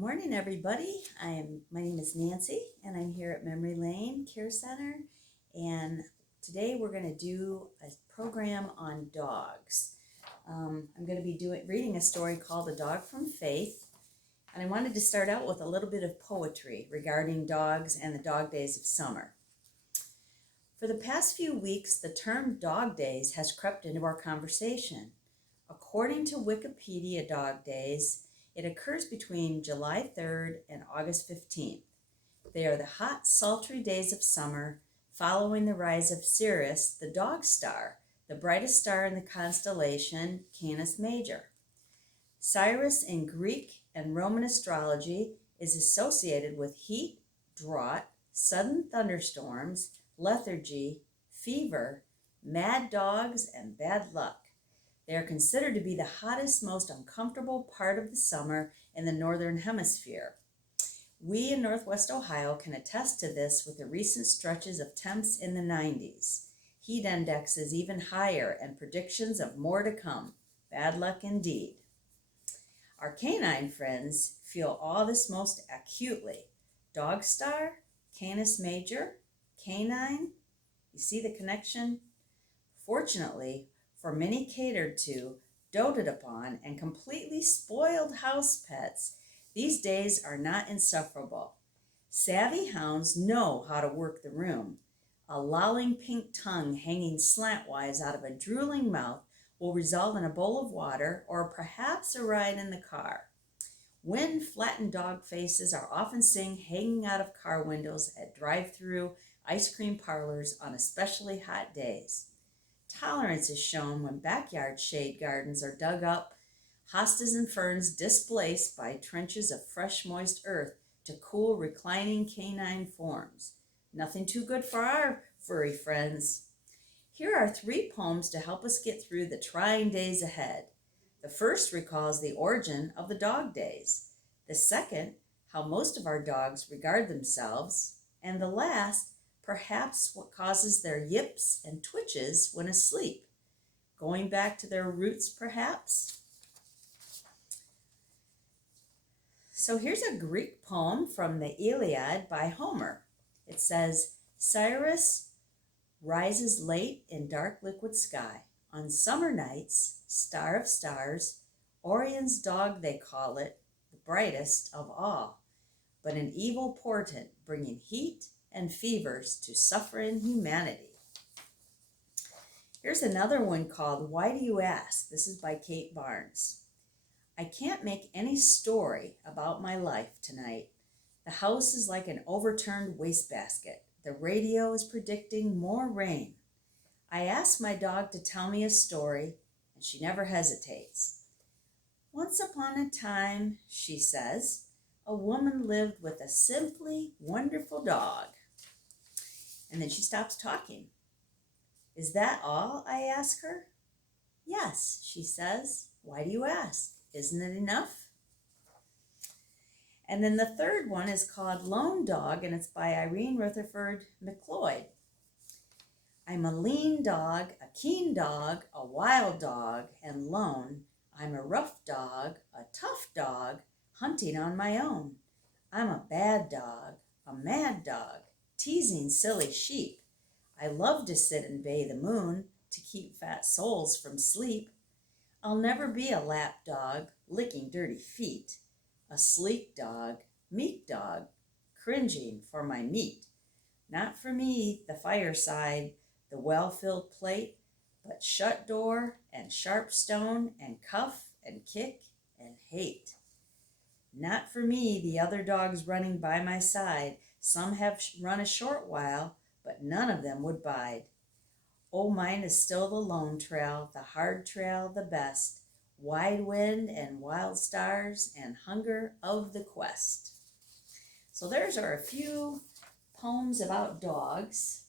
morning, everybody. My name is Nancy, and I'm here at MemoryLane Care Center. And today we're going to do a program on dogs. I'm going to be reading a story called "A Dog from Faith," and I wanted to start out with a little bit of poetry regarding dogs and the dog days of summer. For the past few weeks, the term "dog days" has crept into our conversation. According to Wikipedia, dog days it occurs between July 3rd and August 15th. They are the hot, sultry days of summer following the rise of Sirius, the dog star, the brightest star in the constellation Canis Major. Sirius in Greek and Roman astrology is associated with heat, drought, sudden thunderstorms, lethargy, fever, mad dogs, and bad luck. They are considered to be the hottest, most uncomfortable part of the summer in the Northern Hemisphere. We in Northwest Ohio can attest to this with the recent stretches of temps in the 90s. Heat indexes even higher and predictions of more to come. Bad luck indeed. Our canine friends feel all this most acutely. Dog star, Canis Major, canine. You see the connection? Fortunately, for many catered to, doted upon, and completely spoiled house pets, these days are not insufferable. Savvy hounds know how to work the room. A lolling pink tongue hanging slantwise out of a drooling mouth will result in a bowl of water or perhaps a ride in the car. Wind-flattened dog faces are often seen hanging out of car windows at drive-through ice cream parlors on especially hot days. Tolerance is shown when backyard shade gardens are dug up, hostas and ferns displaced by trenches of fresh, moist earth to cool reclining canine forms. Nothing too good for our furry friends. Here are 3 poems to help us get through the trying days ahead. The first recalls the origin of the dog days. The second, how most of our dogs regard themselves. And the last, perhaps what causes their yips and twitches when asleep. Going back to their roots, perhaps? So here's a Greek poem from the Iliad by Homer. It says, Sirius rises late in dark liquid sky. On summer nights, star of stars, Orion's dog they call it, the brightest of all, but an evil portent bringing heat and fevers to suffering humanity. Here's another one called Why Do You Ask? This is by Kate Barnes. I can't make any story about my life tonight. The house is like an overturned wastebasket. The radio is predicting more rain. I ask my dog to tell me a story, and she never hesitates. Once upon a time, she says, a woman lived with a simply wonderful dog. And then she stops talking. Is that all? I ask her. Yes, she says. Why do you ask? Isn't it enough? And then the third one is called Lone Dog, and it's by Irene Rutherford McLeod. I'm a lean dog, a keen dog, a wild dog, and lone. I'm a rough dog, a tough dog, hunting on my own. I'm a bad dog, a mad dog, teasing silly sheep. I love to sit and bay the moon to keep fat souls from sleep. I'll never be a lap dog, licking dirty feet. A sleek dog, meek dog, cringing for my meat. Not for me, the fireside, the well-filled plate, but shut door and sharp stone and cuff and kick and hate. Not for me, the other dogs running by my side. Some have run a short while, but none of them would bide. Oh, mine is still the lone trail, the hard trail, the best. Wide wind and wild stars and hunger of the quest. So there's a few poems about dogs.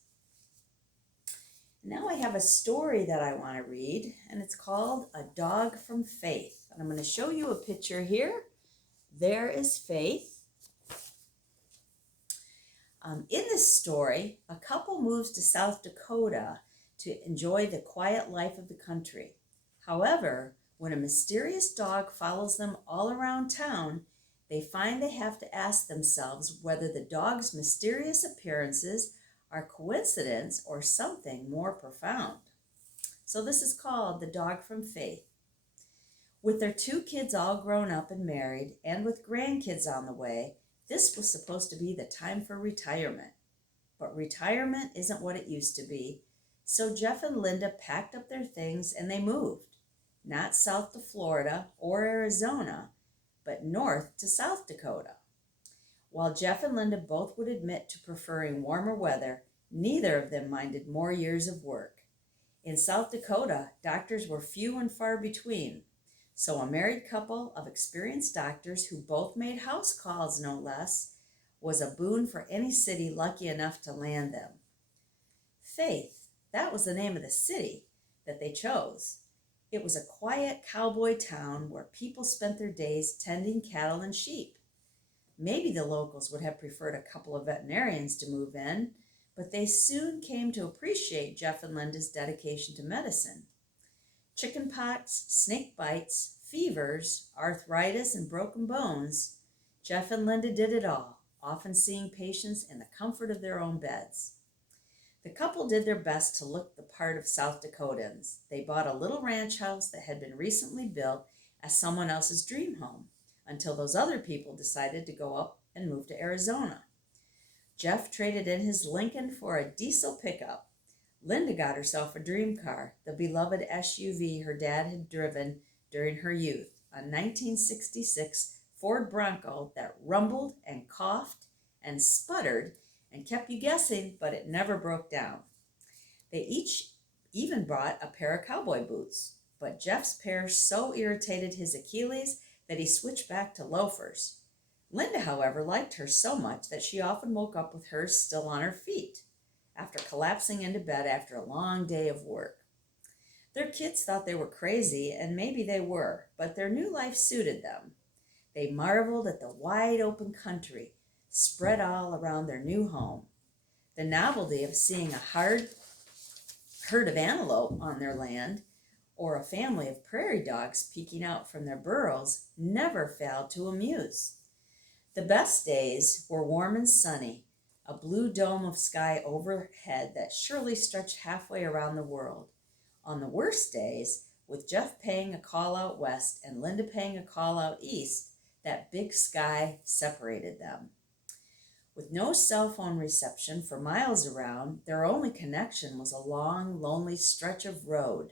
Now I have a story that I want to read, and it's called A Dog from Faith. And I'm going to show you a picture here. There is Faith. In this story, a couple moves to South Dakota to enjoy the quiet life of the country. However, when a mysterious dog follows them all around town, they find they have to ask themselves whether the dog's mysterious appearances are coincidence or something more profound. So this is called The Dog from Faith. With their 2 kids all grown up and married, and with grandkids on the way, this was supposed to be the time for retirement. But retirement isn't what it used to be. So Jeff and Linda packed up their things and they moved. Not south to Florida or Arizona, but north to South Dakota. While Jeff and Linda both would admit to preferring warmer weather, neither of them minded more years of work. In South Dakota, doctors were few and far between. So a married couple of experienced doctors who both made house calls, no less, was a boon for any city lucky enough to land them. Faith, that was the name of the city that they chose. It was a quiet cowboy town where people spent their days tending cattle and sheep. Maybe the locals would have preferred a couple of veterinarians to move in, but they soon came to appreciate Jeff and Linda's dedication to medicine. Chicken pox, snake bites, fevers, arthritis, and broken bones. Jeff and Linda did it all, often seeing patients in the comfort of their own beds. The couple did their best to look the part of South Dakotans. They bought a little ranch house that had been recently built as someone else's dream home, until those other people decided to go up and move to Arizona. Jeff traded in his Lincoln for a diesel pickup. Linda got herself a dream car, the beloved SUV her dad had driven during her youth, a 1966 Ford Bronco that rumbled and coughed and sputtered and kept you guessing, but it never broke down. They each even bought a pair of cowboy boots, but Jeff's pair so irritated his Achilles that he switched back to loafers. Linda, however, liked her so much that she often woke up with hers still on her feet, after collapsing into bed after a long day of work. Their kids thought they were crazy, and maybe they were, but their new life suited them. They marveled at the wide open country spread all around their new home. The novelty of seeing a herd of antelope on their land, or a family of prairie dogs peeking out from their burrows, never failed to amuse. The best days were warm and sunny, a blue dome of sky overhead that surely stretched halfway around the world. On the worst days, with Jeff paying a call out west and Linda paying a call out east, that big sky separated them. With no cell phone reception for miles around, their only connection was a long, lonely stretch of road.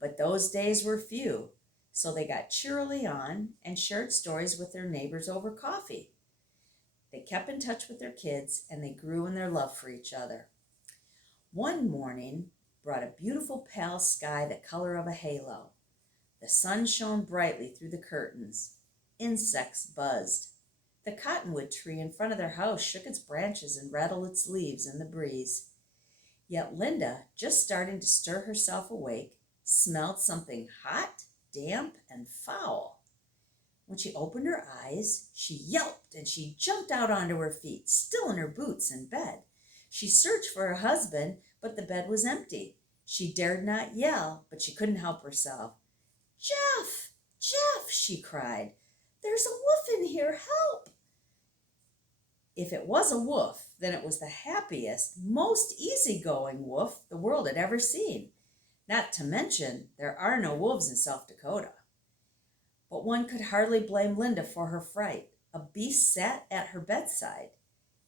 But those days were few, so they got cheerily on and shared stories with their neighbors over coffee. They kept in touch with their kids, and they grew in their love for each other. One morning brought a beautiful pale sky the color of a halo. The sun shone brightly through the curtains. Insects buzzed. The cottonwood tree in front of their house shook its branches and rattled its leaves in the breeze. Yet Linda, just starting to stir herself awake, smelled something hot, damp, and foul. When she opened her eyes, she yelped and she jumped out onto her feet, still in her boots, in bed. She searched for her husband, but the bed was empty. She dared not yell, but she couldn't help herself. "Jeff! Jeff!" she cried. "There's a wolf in here! Help!" If it was a wolf, then it was the happiest, most easygoing wolf the world had ever seen. Not to mention, there are no wolves in South Dakota. But one could hardly blame Linda for her fright. A beast sat at her bedside.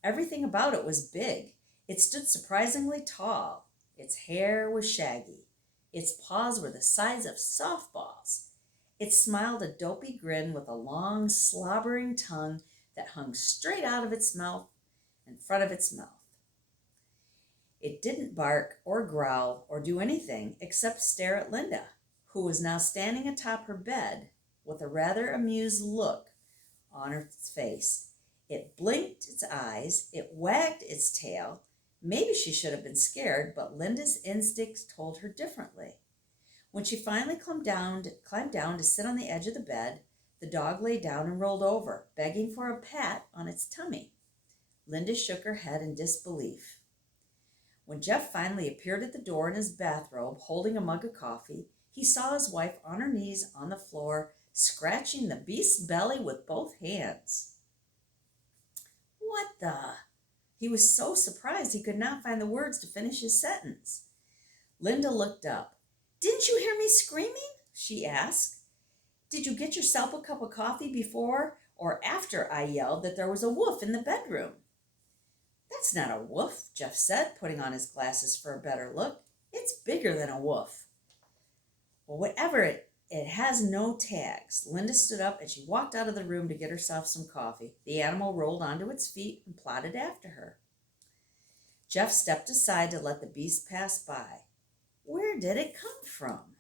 Everything about it was big. It stood surprisingly tall. Its hair was shaggy. Its paws were the size of softballs. It smiled a dopey grin with a long, slobbering tongue that hung straight out of its mouth, in front of its mouth. It didn't bark or growl or do anything except stare at Linda, who was now standing atop her bed with a rather amused look on its face. It blinked its eyes, it wagged its tail. Maybe she should have been scared, but Linda's instincts told her differently. When she finally climbed down to sit on the edge of the bed, the dog lay down and rolled over, begging for a pat on its tummy. Linda shook her head in disbelief. When Jeff finally appeared at the door in his bathrobe, holding a mug of coffee, he saw his wife on her knees on the floor, scratching the beast's belly with both hands. What the? He was so surprised he could not find the words to finish his sentence. Linda looked up. "Didn't you hear me screaming?" she asked. "Did you get yourself a cup of coffee before or after I yelled that there was a wolf in the bedroom?" "That's not a wolf," Jeff said, putting on his glasses for a better look. "It's bigger than a wolf." "Well, whatever it has no tags." Linda stood up and she walked out of the room to get herself some coffee. The animal rolled onto its feet and plodded after her. Jeff stepped aside to let the beast pass by. "Where did it come from?"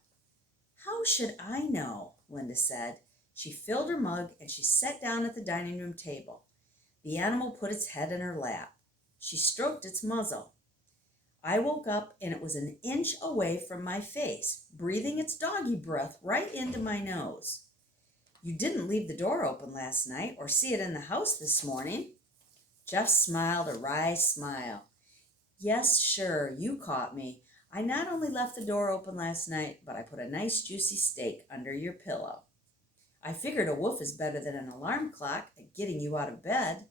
"How should I know?" Linda said. She filled her mug and she sat down at the dining room table. The animal put its head in her lap. She stroked its muzzle. "I woke up and it was an inch away from my face, breathing its doggy breath right into my nose." "You didn't leave the door open last night or see it in the house this morning?" Jeff smiled a wry smile. "Yes, sure, you caught me. I not only left the door open last night, but I put a nice juicy steak under your pillow. I figured a wolf is better than an alarm clock at getting you out of bed."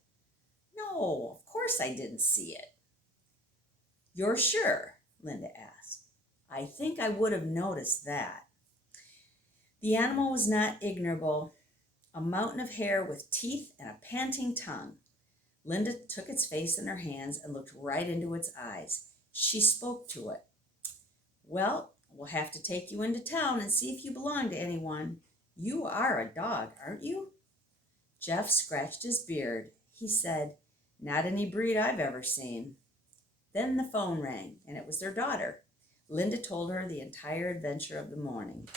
"No, of course I didn't see it." "You're sure?" Linda asked. "I think I would have noticed that." The animal was not ignorable, a mountain of hair with teeth and a panting tongue. Linda took its face in her hands and looked right into its eyes. She spoke to it. "Well, we'll have to take you into town and see if you belong to anyone. You are a dog, aren't you?" Jeff scratched his beard. He said, "Not any breed I've ever seen." Then the phone rang, and it was their daughter. Linda told her the entire adventure of the morning.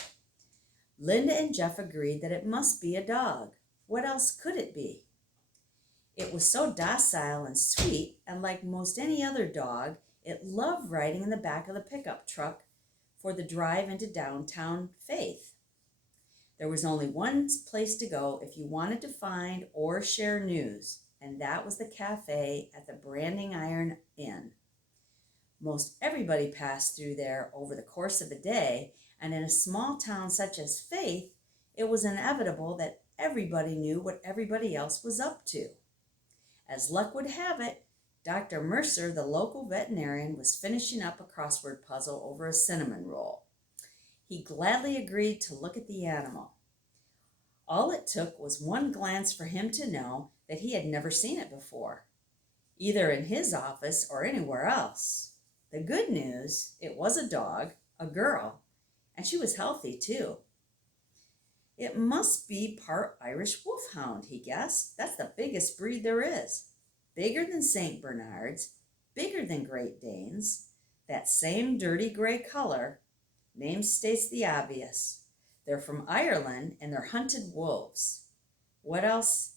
Linda and Jeff agreed that it must be a dog. What else could it be? It was so docile and sweet, and like most any other dog, it loved riding in the back of the pickup truck for the drive into downtown Faith. There was only one place to go if you wanted to find or share news, and that was the cafe at the Branding Iron Inn. Most everybody passed through there over the course of a day, and in a small town such as Faith, it was inevitable that everybody knew what everybody else was up to. As luck would have it, Dr. Mercer, the local veterinarian, was finishing up a crossword puzzle over a cinnamon roll. He gladly agreed to look at the animal. All it took was one glance for him to know that he had never seen it before, either in his office or anywhere else. The good news, it was a dog, a girl, and she was healthy too. It must be part Irish Wolfhound, he guessed. That's the biggest breed there is. Bigger than St. Bernards, bigger than Great Danes, that same dirty gray color. Name states the obvious. They're from Ireland and they're hunted wolves. What else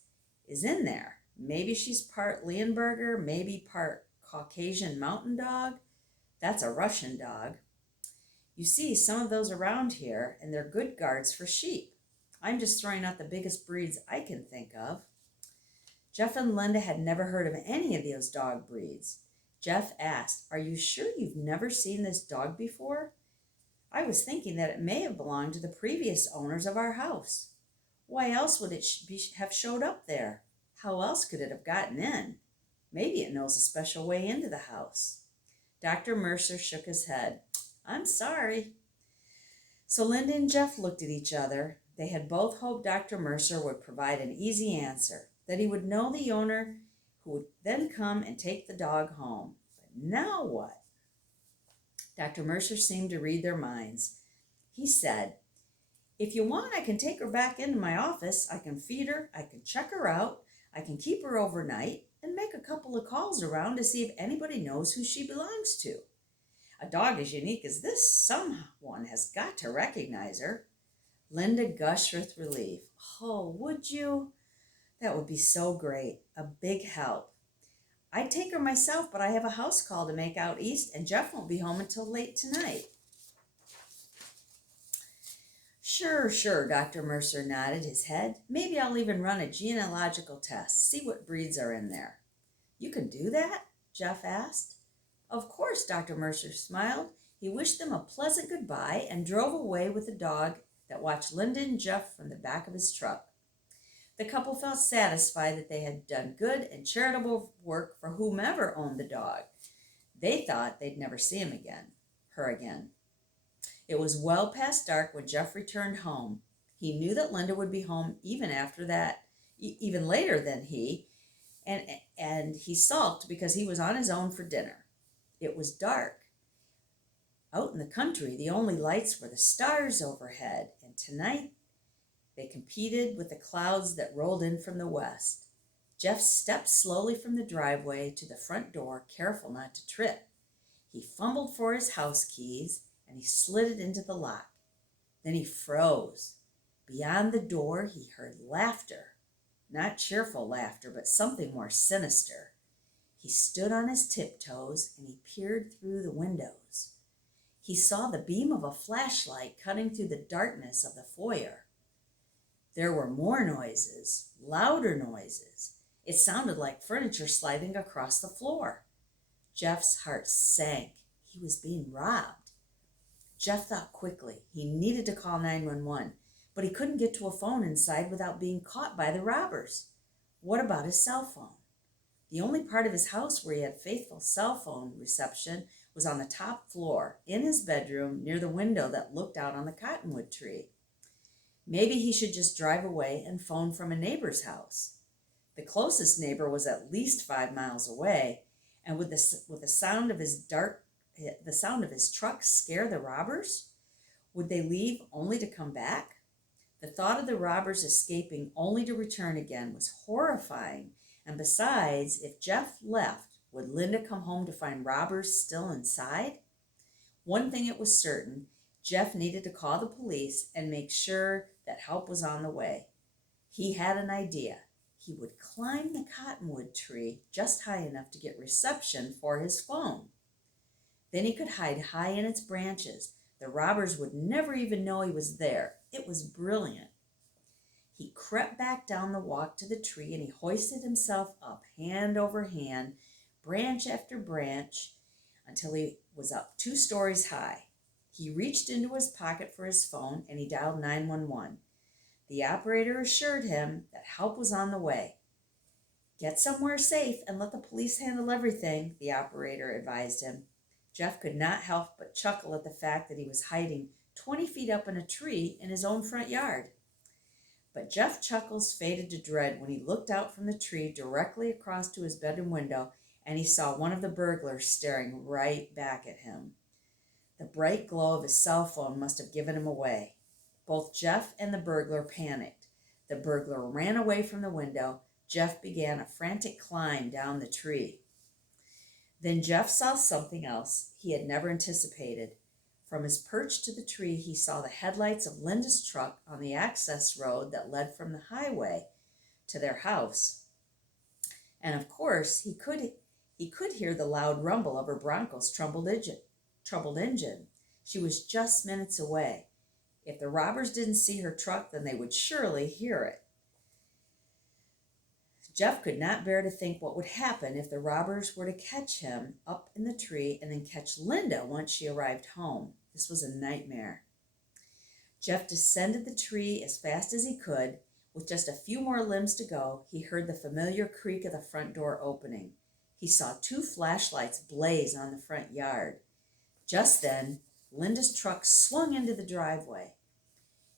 is in there? Maybe she's part Leonberger, maybe part Caucasian mountain dog. That's a Russian dog. You see some of those around here, and they're good guards for sheep. I'm just throwing out the biggest breeds I can think of. Jeff and Linda had never heard of any of those dog breeds. Jeff asked, "Are you sure you've never seen this dog before? I was thinking that it may have belonged to the previous owners of our house. Why else would it have showed up there? How else could it have gotten in? Maybe it knows a special way into the house." Dr. Mercer shook his head. "I'm sorry." So Linda and Jeff looked at each other. They had both hoped Dr. Mercer would provide an easy answer, that he would know the owner who would then come and take the dog home. But now what? Dr. Mercer seemed to read their minds. He said, "If you want, I can take her back into my office. I can feed her, I can check her out, I can keep her overnight, and make a couple of calls around to see if anybody knows who she belongs to. A dog as unique as this, someone has got to recognize her." Linda gushed with relief. "Oh, would you? That would be so great. A big help. I'd take her myself, but I have a house call to make out east, and Jeff won't be home until late tonight." Sure, Dr. Mercer nodded his head. "Maybe I'll even run a genealogical test, see what breeds are in there." "You can do that?" Jeff asked. "Of course," Dr. Mercer smiled. He wished them a pleasant goodbye and drove away with the dog that watched Linda and Jeff from the back of his truck. The couple felt satisfied that they had done good and charitable work for whomever owned the dog. They thought they'd never see her again. It was well past dark when Jeff returned home. He knew that Linda would be home even after that, even later than he, and he sulked because he was on his own for dinner. It was dark. Out in the country, the only lights were the stars overhead, and tonight they competed with the clouds that rolled in from the west. Jeff stepped slowly from the driveway to the front door, careful not to trip. He fumbled for his house keys, and he slid it into the lock. Then he froze. Beyond the door, he heard laughter. Not cheerful laughter, but something more sinister. He stood on his tiptoes, and he peered through the windows. He saw the beam of a flashlight cutting through the darkness of the foyer. There were more noises, louder noises. It sounded like furniture sliding across the floor. Jeff's heart sank. He was being robbed. Jeff thought quickly. He needed to call 911, but he couldn't get to a phone inside without being caught by the robbers. What about his cell phone? The only part of his house where he had faithful cell phone reception was on the top floor, in his bedroom, near the window that looked out on the cottonwood tree. Maybe he should just drive away and phone from a neighbor's house. The closest neighbor was at least 5 miles away, and would the sound of his truck scare the robbers? Would they leave only to come back? The thought of the robbers escaping only to return again was horrifying, and besides, if Jeff left, would Linda come home to find robbers still inside? One thing it was certain, Jeff needed to call the police and make sure that help was on the way. He had an idea. He would climb the cottonwood tree just high enough to get reception for his phone. Then he could hide high in its branches. The robbers would never even know he was there. It was brilliant. He crept back down the walk to the tree and he hoisted himself up hand over hand, branch after branch, until he was up 2 stories high. He reached into his pocket for his phone and he dialed 911. The operator assured him that help was on the way. Get somewhere safe and let the police handle everything, the operator advised him. Jeff could not help but chuckle at the fact that he was hiding 20 feet up in a tree in his own front yard. But Jeff's chuckles faded to dread when he looked out from the tree directly across to his bedroom window and he saw one of the burglars staring right back at him. The bright glow of his cell phone must have given him away. Both Jeff and the burglar panicked. The burglar ran away from the window. Jeff began a frantic climb down the tree. Then Jeff saw something else he had never anticipated. From his perch to the tree, he saw the headlights of Linda's truck on the access road that led from the highway to their house. And of course, he could hear the loud rumble of her Bronco's troubled engine. She was just minutes away. If the robbers didn't see her truck, then they would surely hear it. Jeff could not bear to think what would happen if the robbers were to catch him up in the tree and then catch Linda once she arrived home. This was a nightmare. Jeff descended the tree as fast as he could. With just a few more limbs to go, he heard the familiar creak of the front door opening. He saw 2 flashlights blaze on the front yard. Just then, Linda's truck swung into the driveway.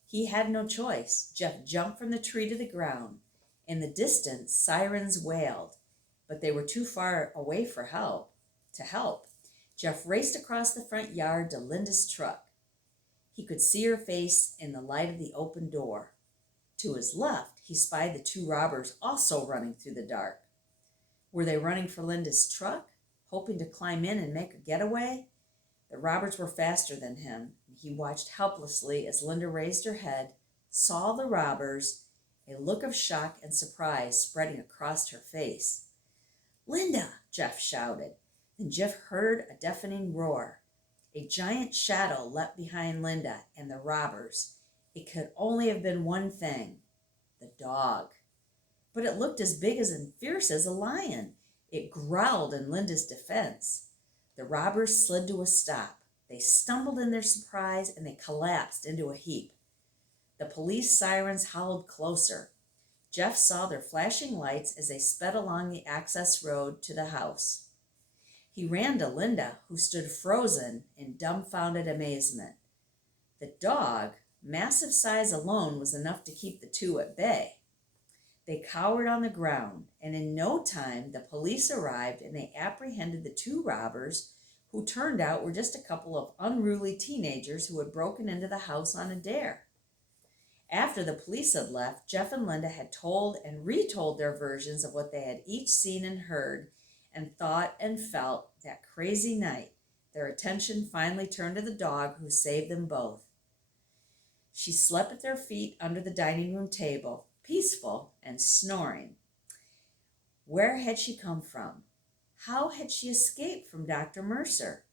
He had no choice. Jeff jumped from the tree to the ground. In the distance, sirens wailed, but they were too far away to help. Jeff raced across the front yard to Linda's truck. He could see her face in the light of the open door. To his left, he spied the 2 robbers also running through the dark. Were they running for Linda's truck, hoping to climb in and make a getaway? The robbers were faster than him, and he watched helplessly as Linda raised her head, saw the robbers, a look of shock and surprise spreading across her face. "Linda!" Jeff shouted. Then Jeff heard a deafening roar. A giant shadow leapt behind Linda and the robbers. It could only have been one thing: the dog. But it looked as big and fierce as a lion. It growled in Linda's defense. The robbers slid to a stop. They stumbled in their surprise and they collapsed into a heap. The police sirens howled closer. Jeff saw their flashing lights as they sped along the access road to the house. He ran to Linda, who stood frozen in dumbfounded amazement. The dog, massive size alone, was enough to keep the two at bay. They cowered on the ground, and in no time the police arrived and they apprehended the two robbers, who turned out were just a couple of unruly teenagers who had broken into the house on a dare. After the police had left, Jeff and Linda had told and retold their versions of what they had each seen and heard and thought and felt that crazy night. Their attention finally turned to the dog who saved them both. She slept at their feet under the dining room table, peaceful and snoring. Where had she come from? How had she escaped from Dr. Mercer?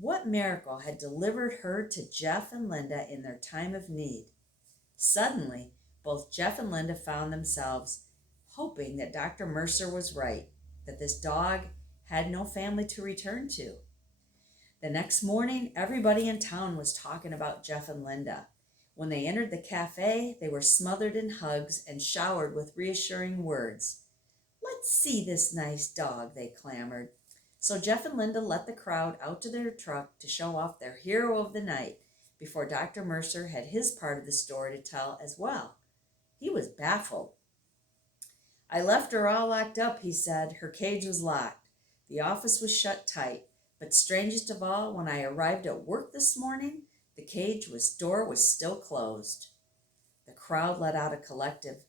What miracle had delivered her to Jeff and Linda in their time of need? Suddenly, both Jeff and Linda found themselves hoping that Dr. Mercer was right, that this dog had no family to return to. The next morning, everybody in town was talking about Jeff and Linda. When they entered the cafe, they were smothered in hugs and showered with reassuring words. "Let's see this nice dog," they clamored. So Jeff and Linda let the crowd out to their truck to show off their hero of the night before Dr. Mercer had his part of the story to tell as well. He was baffled. "I left her all locked up," he said. "Her cage was locked. The office was shut tight. But strangest of all, when I arrived at work this morning, the cage door was still closed." The crowd let out a collective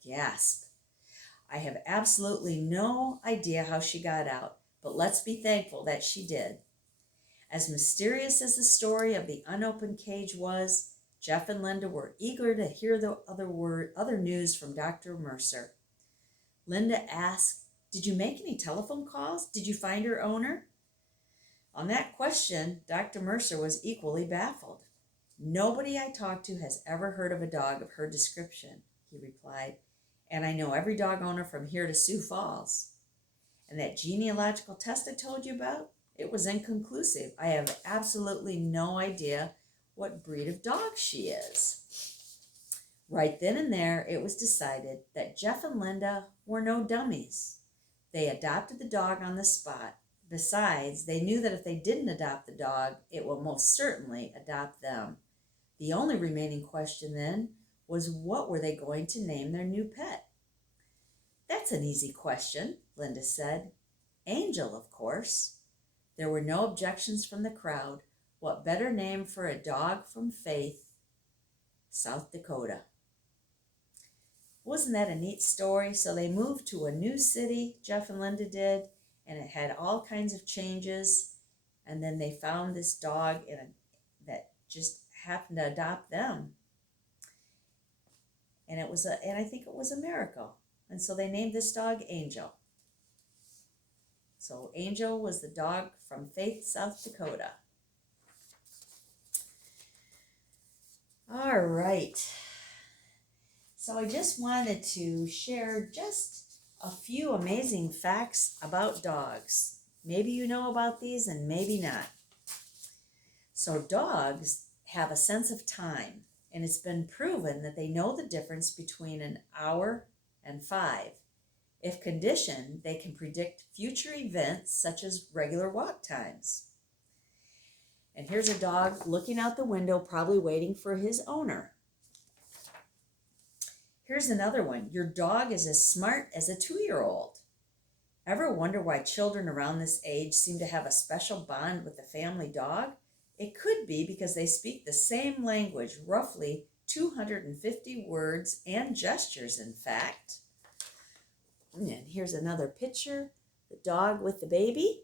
gasp. "I have absolutely no idea how she got out, but let's be thankful that she did." As mysterious as the story of the unopened cage was, Jeff and Linda were eager to hear the other news from Dr. Mercer. Linda asked, "Did you make any telephone calls? Did you find her owner?" On that question, Dr. Mercer was equally baffled. "Nobody I talked to has ever heard of a dog of her description," he replied, "and I know every dog owner from here to Sioux Falls. And that genealogical test I told you about, it was inconclusive. I have absolutely no idea what breed of dog she is." Right then and there, it was decided that Jeff and Linda were no dummies. They adopted the dog on the spot. Besides, they knew that if they didn't adopt the dog, it will most certainly adopt them. The only remaining question then was, what were they going to name their new pet? "That's an easy question," Linda said. "Angel, of course." There were no objections from the crowd. What better name for a dog from Faith, South Dakota? Wasn't that a neat story? So they moved to a new city, Jeff and Linda did, and it had all kinds of changes. And then they found this dog that just happened to adopt them. And I think it was a miracle. And so they named this dog Angel. So Angel was the dog from Faith, South Dakota. All right. So I just wanted to share just a few amazing facts about dogs. Maybe you know about these and maybe not. So dogs have a sense of time, and it's been proven that they know the difference between an hour and 5. If conditioned, they can predict future events such as regular walk times. And here's a dog looking out the window, probably waiting for his owner. Here's another one. Your dog is as smart as a 2-year-old. Ever wonder why children around this age seem to have a special bond with the family dog? It could be because they speak the same language, roughly 250 words and gestures, in fact. And here's another picture, the dog with the baby.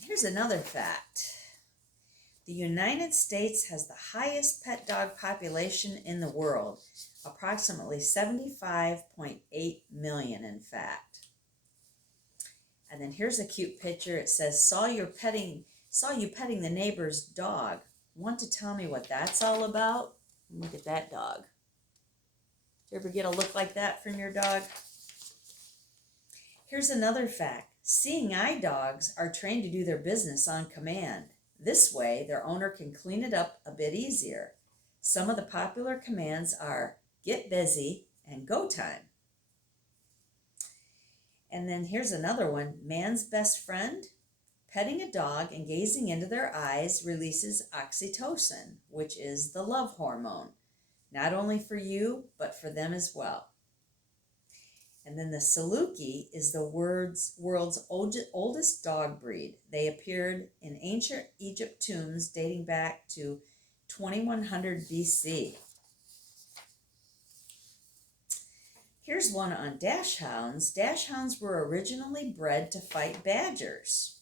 Here's another fact. The United States has the highest pet dog population in the world, approximately 75.8 million, in fact. And then here's a cute picture. It says, saw you petting the neighbor's dog. Want to tell me what that's all about? Look at that dog. Did you ever get a look like that from your dog? Here's another fact. Seeing eye dogs are trained to do their business on command. This way, their owner can clean it up a bit easier. Some of the popular commands are get busy and go time. And then here's another one, man's best friend. Petting a dog and gazing into their eyes releases oxytocin, which is the love hormone, not only for you, but for them as well. And then the Saluki is the world's oldest dog breed. They appeared in ancient Egypt tombs dating back to 2100 BC. Here's one on dachshunds. Dachshunds were originally bred to fight badgers.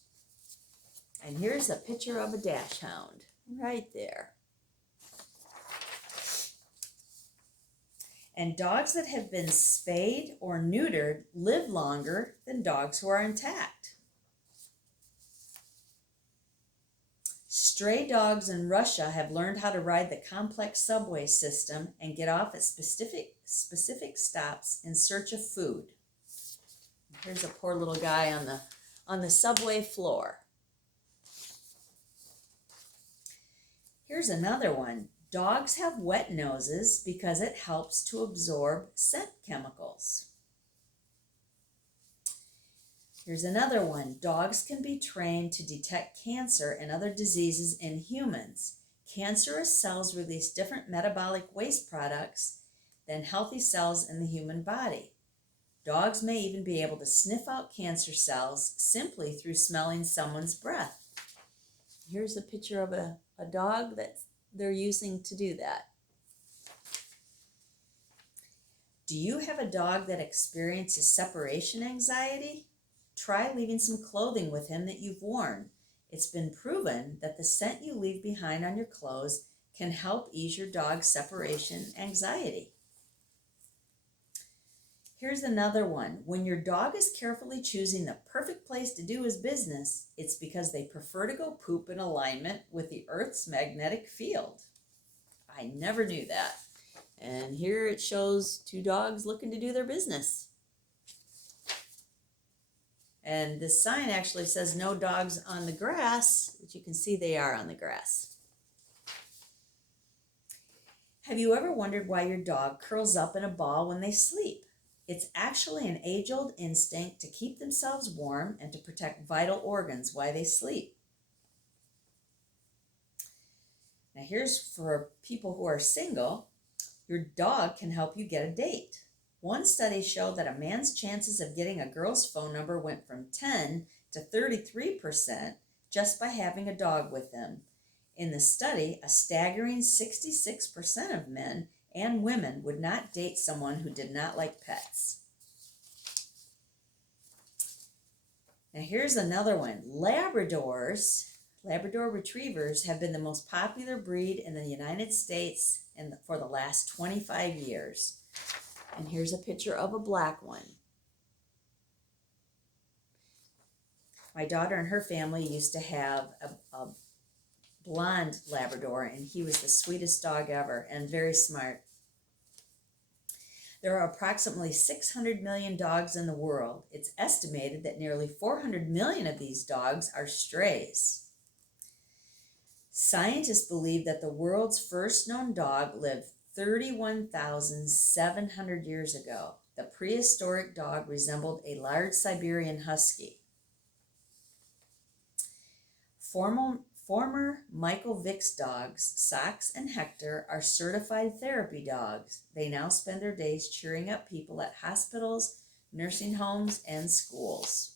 And here's a picture of a dachshund right there. And dogs that have been spayed or neutered live longer than dogs who are intact. Stray dogs in Russia have learned how to ride the complex subway system and get off at specific stops in search of food. Here's a poor little guy on the subway floor. Here's another one. Dogs have wet noses because it helps to absorb scent chemicals. Here's another one. Dogs can be trained to detect cancer and other diseases in humans. Cancerous cells release different metabolic waste products than healthy cells in the human body. Dogs may even be able to sniff out cancer cells simply through smelling someone's breath. Here's a picture of a dog that they're using to do that. Do you have a dog that experiences separation anxiety? Try leaving some clothing with him that you've worn. It's been proven that the scent you leave behind on your clothes can help ease your dog's separation anxiety. Here's another one. When your dog is carefully choosing the perfect place to do his business, it's because they prefer to go poop in alignment with the Earth's magnetic field. I never knew that. And here it shows two dogs looking to do their business. And this sign actually says no dogs on the grass, but you can see they are on the grass. Have you ever wondered why your dog curls up in a ball when they sleep? It's actually an age-old instinct to keep themselves warm and to protect vital organs while they sleep. Now here's for people who are single. Your dog can help you get a date. One study showed that a man's chances of getting a girl's phone number went from 10 to 33% just by having a dog with him. In the study, a staggering 66% of men and women would not date someone who did not like pets. Now here's another one. Labrador retrievers have been the most popular breed in the United States for the last 25 years. And here's a picture of a black one. My daughter and her family used to have a blonde Labrador, and he was the sweetest dog ever and very smart. There are approximately 600 million dogs in the world. It's estimated that nearly 400 million of these dogs are strays. Scientists believe that the world's first known dog lived 31,700 years ago. The prehistoric dog resembled a large Siberian husky. Former Michael Vick's dogs, Sox and Hector, are certified therapy dogs. They now spend their days cheering up people at hospitals, nursing homes, and schools.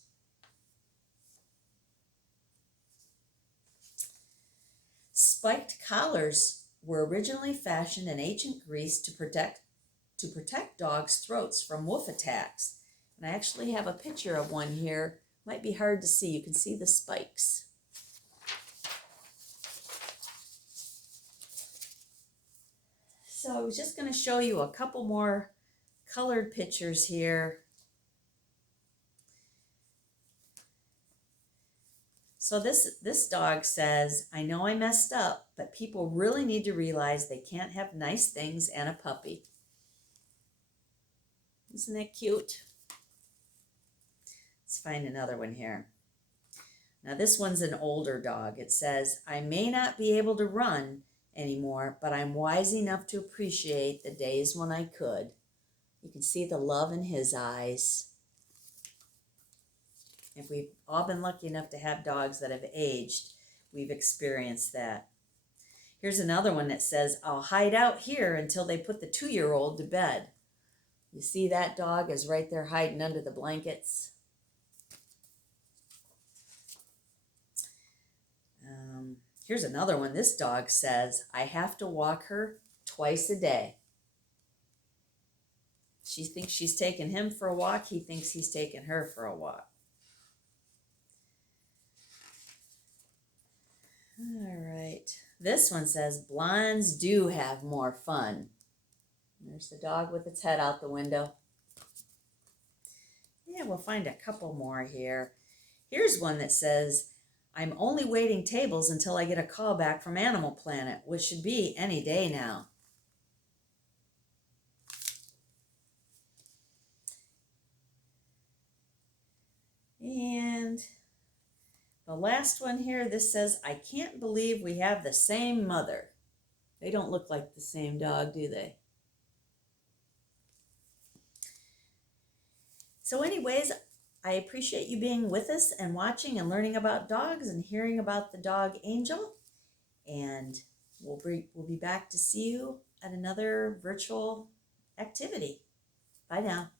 Spiked collars were originally fashioned in ancient Greece to protect dogs' throats from wolf attacks. And I actually have a picture of one here. Might be hard to see. You can see the spikes. So I was just going to show you a couple more colored pictures here. So this dog says, I know I messed up, but people really need to realize they can't have nice things and a puppy. Isn't that cute? Let's find another one here. Now this one's an older dog. It says, I may not be able to run anymore, but I'm wise enough to appreciate the days when I could. You can see the love in his eyes. If we've all been lucky enough to have dogs that have aged, we've experienced that. Here's another one that says, I'll hide out here until they put the 2-year-old to bed. You see that dog is right there hiding under the blankets. Here's another one. This dog says, I have to walk her twice a day. She thinks she's taking him for a walk. He thinks he's taking her for a walk. All right. This one says, blondes do have more fun. There's the dog with its head out the window. Yeah, we'll find a couple more here. Here's one that says, I'm only waiting tables until I get a call back from Animal Planet, which should be any day now. And the last one here, this says, I can't believe we have the same mother. They don't look like the same dog, do they? So anyways, I appreciate you being with us and watching and learning about dogs and hearing about the dog Angel. And we'll be back to see you at another virtual activity. Bye now.